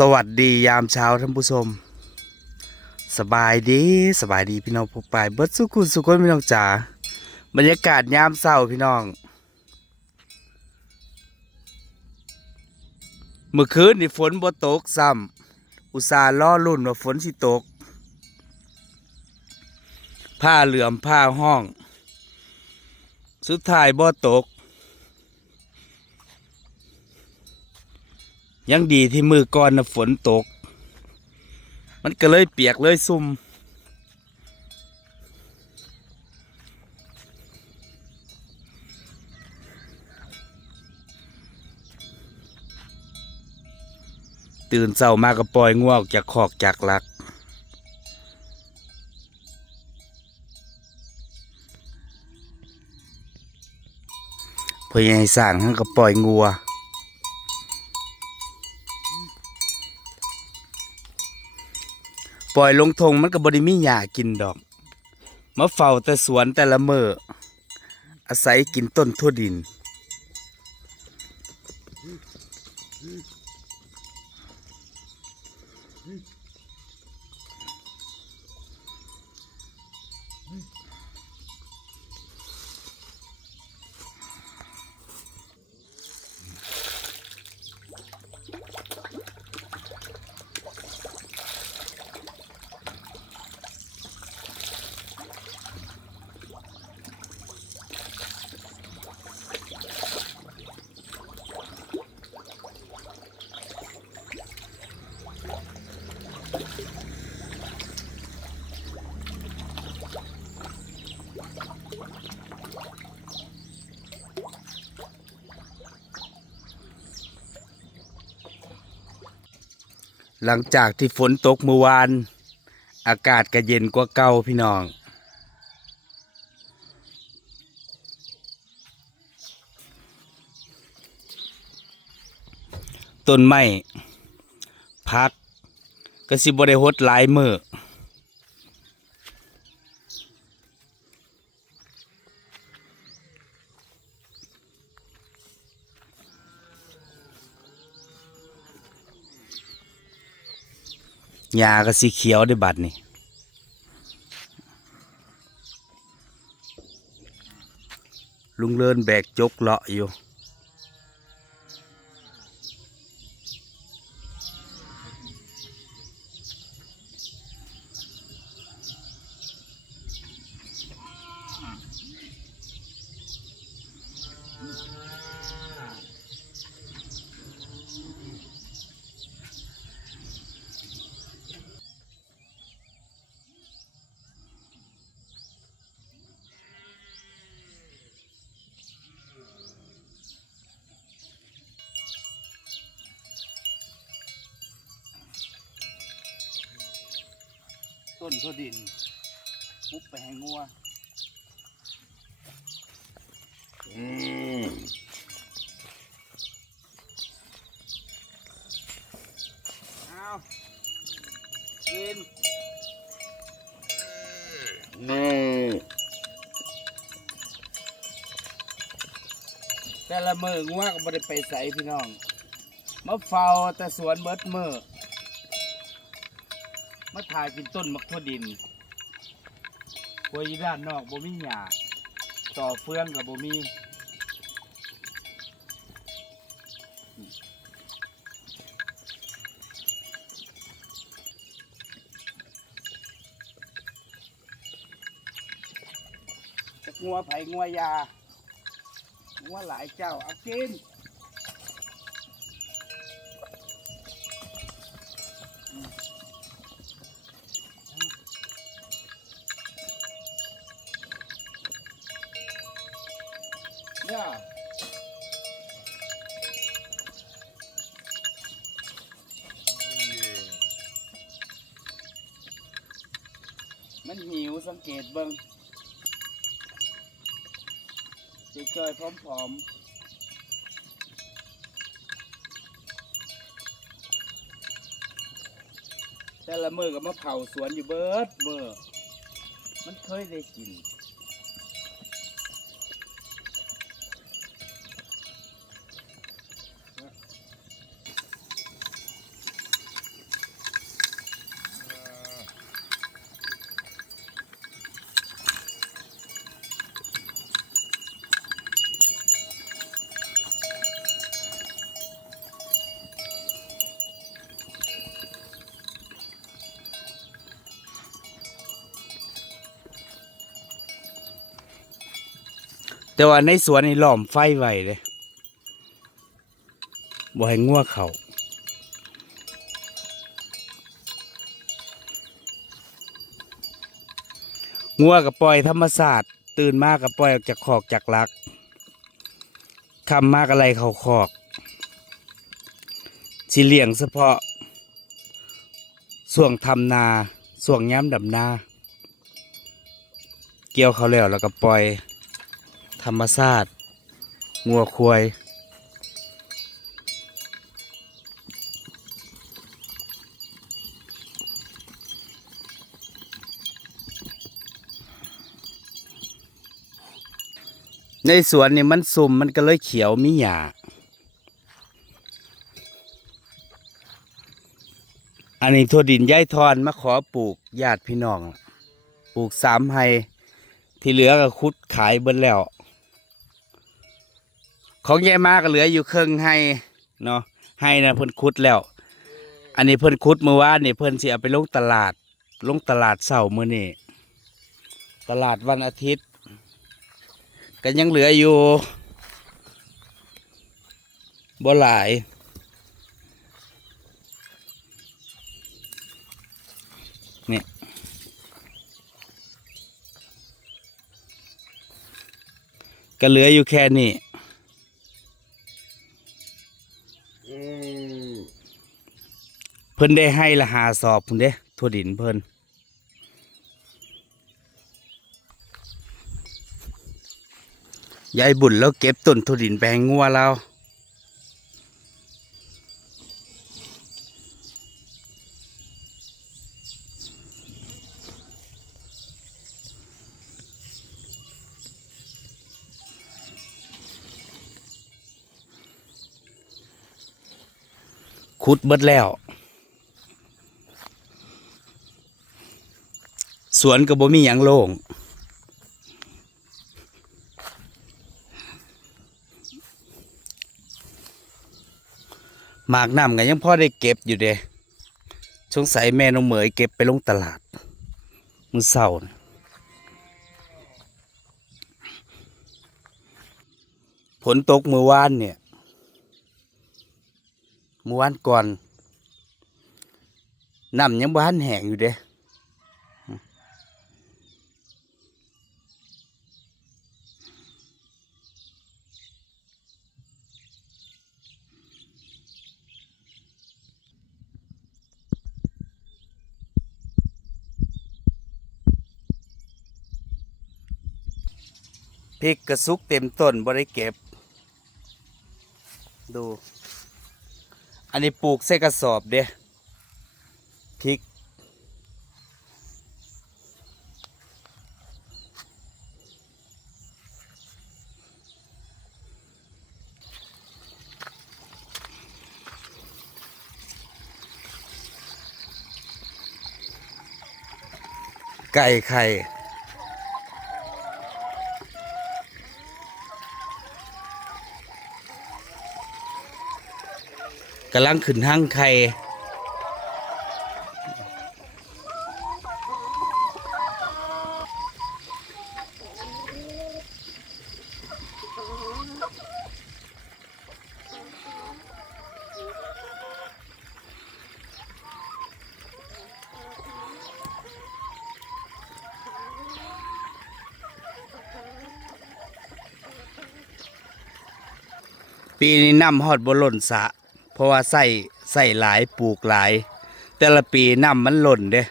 สวัสดียามเช้าท่านผู้ชม สบายดีสบายดีพี่น้องพบปายเบิดสุขุนสุขนพี่น้องจ๋าบรรยากาศยามเช้าพี่น้อง เมื่อคืนนี่ฝนบ่ตกซ้ำอุตส่าห์ล่อลุ่นว่าฝนสิตก ผ้าเหลื่อมผ้าห้อง สุดท้ายบ่ตก ยังดีที่มือก่อนนะฝนตก มันก็เลยเปียกเลยซุ่มตื่นเช้ามาก็ปล่อยง่วงจากคอกจากหลักเพื่อให้สร้างให้ก็ปล่อยงัว ปล่อยลงทงมันก็บริมีหญ้ากินดอกมาเฝ้าแต่สวนแต่ละเมื่ออาศัยกินต้นทั่วดิน หลังจากที่ฝนตกเมื่อวาน อากาศก็เย็นกว่าเก่าพี่น้อง ต้นไม้พักก็สิบได้หดหลายมือ หญ้าก็สีเขียวได้บัดนี่ลุงเลินแบกจกเลาะอยู่ ต้นทั่วดินปุ๊บไปให้งัวเอากินแต่ละมืองัวก็บ่ได้ไปใส่พี่น้อง มาเฝ้าแต่สวนเบิดมือ มาถ่ายกินต้นมักทั่วดินควยอยู่ด้านนอกบ่มีหญ้าต่อเฟืองกับบ่มีงัวไผ่งัวยางัวหลายเจ้าเอากิน Yeah. มันหิว สังเกตเบิงจอยพร้อมๆแต่ละมือก็มาเผาสวนอยู่เบิดมือมันเคยได้กิน แต่ว่าในสวนนี่ล้อมไฟไว้เลยบ่ให้งัวเขางัวกับปล่อยธรรมศาสตร์ตื่นมากกับปล่อยออกจากขอกจากลักคำมากอะไรเขาขอกสิเลี้ยงเฉพาะส่วงทำนาส่วงย้ำดำนา เกี่ยวเขาแล้วแล้วก็ปล่อย ธรรมชาติงัวควายในสวนนี่มันสุ่มมันก็เลยเขียวมีหญ้าอันนี้ทั่วดินย้ายทอนมาขอปลูกญาติพี่น้อง ปลูกสามไฮที่เหลือก็คุดขายเบิดแล้ว ของยายมาก็เหลืออยู่ครึ่งให้เนาะให้นะเพิ่นคุดแล้ว อันนี้เพิ่นคุดเมื่อวานนี่เพิ่นสิเอาไปลงตลาด ลงตลาดเสาร์มื้อนี้ตลาดวันอาทิตย์ก็ยังเหลืออยู่บ่หลายนี่ก็เหลืออยู่แค่นี้ เพิ่นได้ให้ละหาสอบพุ่นเด้ทั่วดินเพิ่นยายบุญแล้วเก็บต้นทวดินไปให้งัวเราขุดเบิดแล้ว วนก็บ่มีหยังโล่งหมากน้ำก็ยังพ่อได้เก็บอยู่เด้สงสัยแม่น้องเหมยเก็บไปลงตลาดมือเศร้าน่ะฝนตกมือวานเนี่ยมือวานก่อนน้ำยังบ้านแห้งอยู่เด้ พริกกระซุกเต็มต้นบ่ได้เก็บ ดู อันนี้ปลูกใส่กระสอบเด้พริก ไก่ไข่ กำลังขึ้นห้างไข่ปีนี้น้ำฮอดบหล่นสะ เพราะว่าใส่ใส่หลายปลูกหลาย แต่ละปีน้ำมันหล่นเด้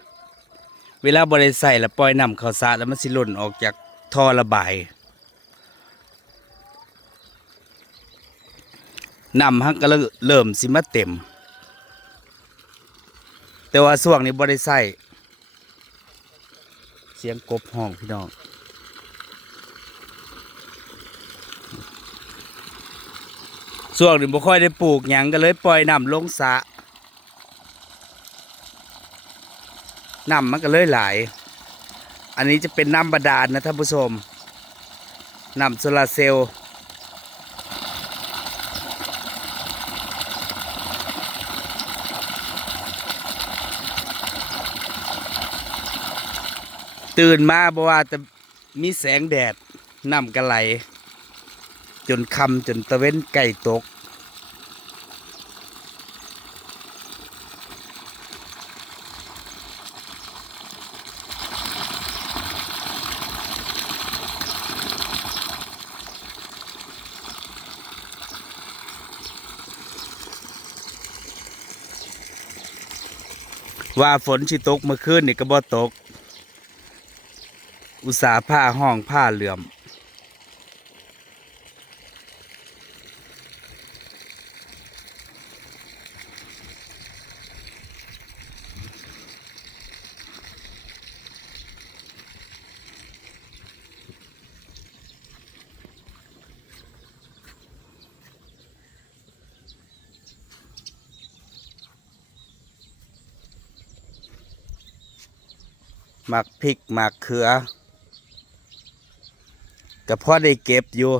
เวลาบริใส่แล้วปล่อยน้ำเข้าสระแล้วมันสิหล่นออกจากท่อระบายน้ำฮักก็เริ่มสิมาเต็ม แต่ว่าช่วงนี้บริใส่เสียงกบห้องพี่น้อง ช่วงนี้บ่ค่อยได้ปลูกหยังก็เลยปล่อยน้ำลงสระน้ำมันก็เลยไหลายอันนี้จะเป็นน้ำบาดาลนะท่านผู้ชมน้ำโซลาร์เซลล์ตื่นมาบ่ว่าจะมีแสงแดดน้ำก็ไหล จนคำจนตะเว้นไก่ตก ว่าฝนสิตกเมื่อคืนนี่ก็บ่ตก อุตสาห์ผ้าห้องผ้าเหลื่อม หมักพริกหมักเขือก็พอได้เก็บอยู่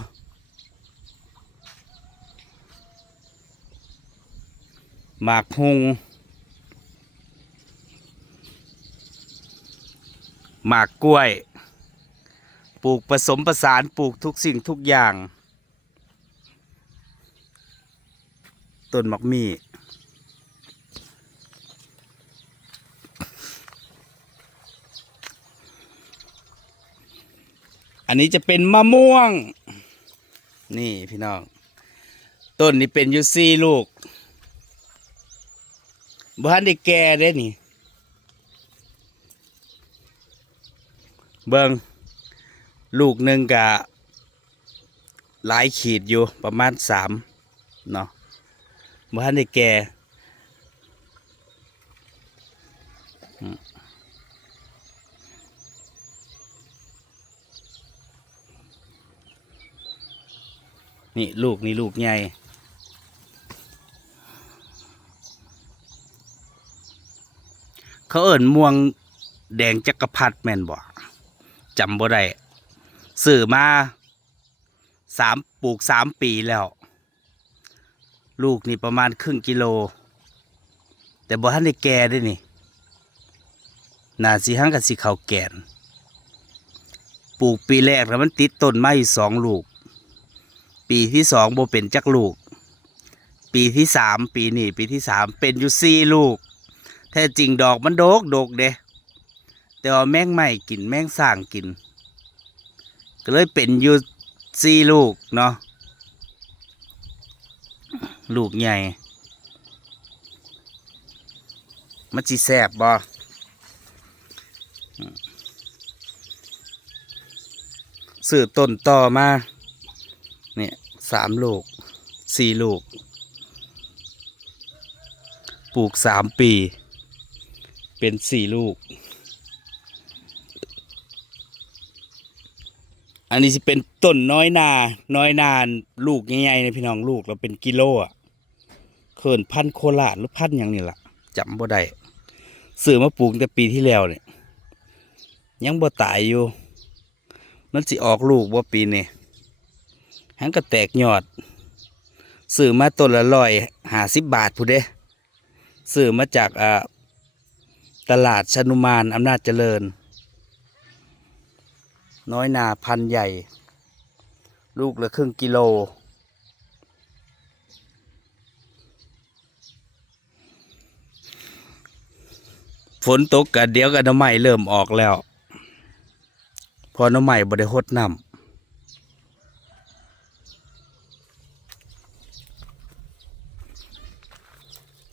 หมากหุงหมากกล้วย ปลูกผสมประสานปลูกทุกสิ่งทุกอย่าง ต้นหมักมี นนี้จะเป็นมะม่วง นี่พี่น้อง ต้นนี้เป็นอยูซี่ลูกบ้านได้แก่ได้นี่ เบิงลูกหนึ่งกะหลายขีดอยู่ประมาณสามเนาะบ้านได้แก่ นี่ลูกนี่ลูกใหญ่เขาเอิ่นม่วงแดงจักรพรรดิแม่นบ่จำบ่ได้ซื้อมาสามปลูกสามปีแล้ว ลูกนี่ประมาณครึ่งกิโล แต่บ่ทันได้แก่เด้นี่นาสิหังกับสิเขาแก่น ปลูกปีแรกแล้วมันติดต้นไม้สองลูก ปีที่สองโบเป็นจักลูก ปีที่สามปีนี้ปีที่สามเป็นอยู่สี่ลูก แท้จริงดอกมันโดกโดกเด้แต่ว่าแมงไม่กินแมงสร้างกิน ก็เลยเป็นอยู่สี่ลูกเนาะลูกใหญ่มันจีแสบบ่ซื้อต้นต่อมา สามลูกสี่ลูก ปลูกสามปี เป็นสี่ลูก อันนี้จะเป็นต้นน้อยนา น้อยนานลูกใหญ่ๆในพี่น้องลูกเราเป็นกิโลอะเขินพันโคราชหรือพันธุ์หยังนี่ล่ะจำบ่ได้ซื้อมาปลูกแต่ปีที่แล้วเนี่ยยังบ่ตายอยู่ มันสิออกลูกบ่ปีนี้ หังก็แตกยอดซื้อมาต้นละร้อยหาสิบบาทผู้เด้ซื้อมาจากตลาดชนุมานอำนาจเจริญ น้อยนาพันใหญ่ ลูกละครึ่งกิโล ฝนตกกันเดี๋ยวกันน้ำใหม่เริ่มออกแล้ว พอน้ำใหม่บ่ได้หดน้ำ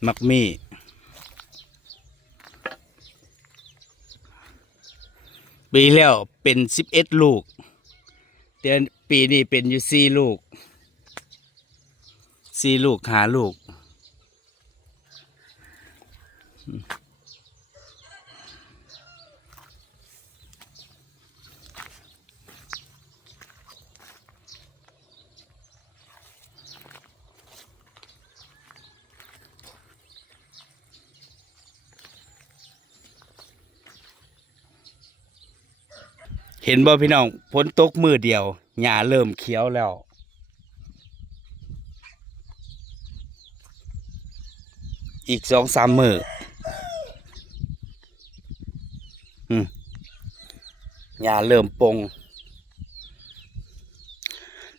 มักมี่ปีแล้วเป็นสิบเอ็ดลูก เดือนปีนี้เป็นอยู่สี่ลูกสี่ลูกหาลูก เห็นบ่พี่น้องฝนตกมือเดียวหญ้าเริ่มเขียวแล้ว อีกสองสามมืออืมหญ้าเริ่มปง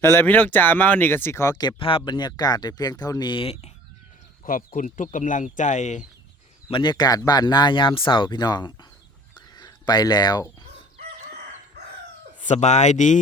นั่นแหละพี่น้องจ๋าเมานี่ก็สิขอเก็บภาพบรรยากาศในเพียงเท่านี้ ขอบคุณทุกกำลังใจ บรรยากาศบ้านหน้ายามเสาร์พี่น้อง ไปแล้ว บายดี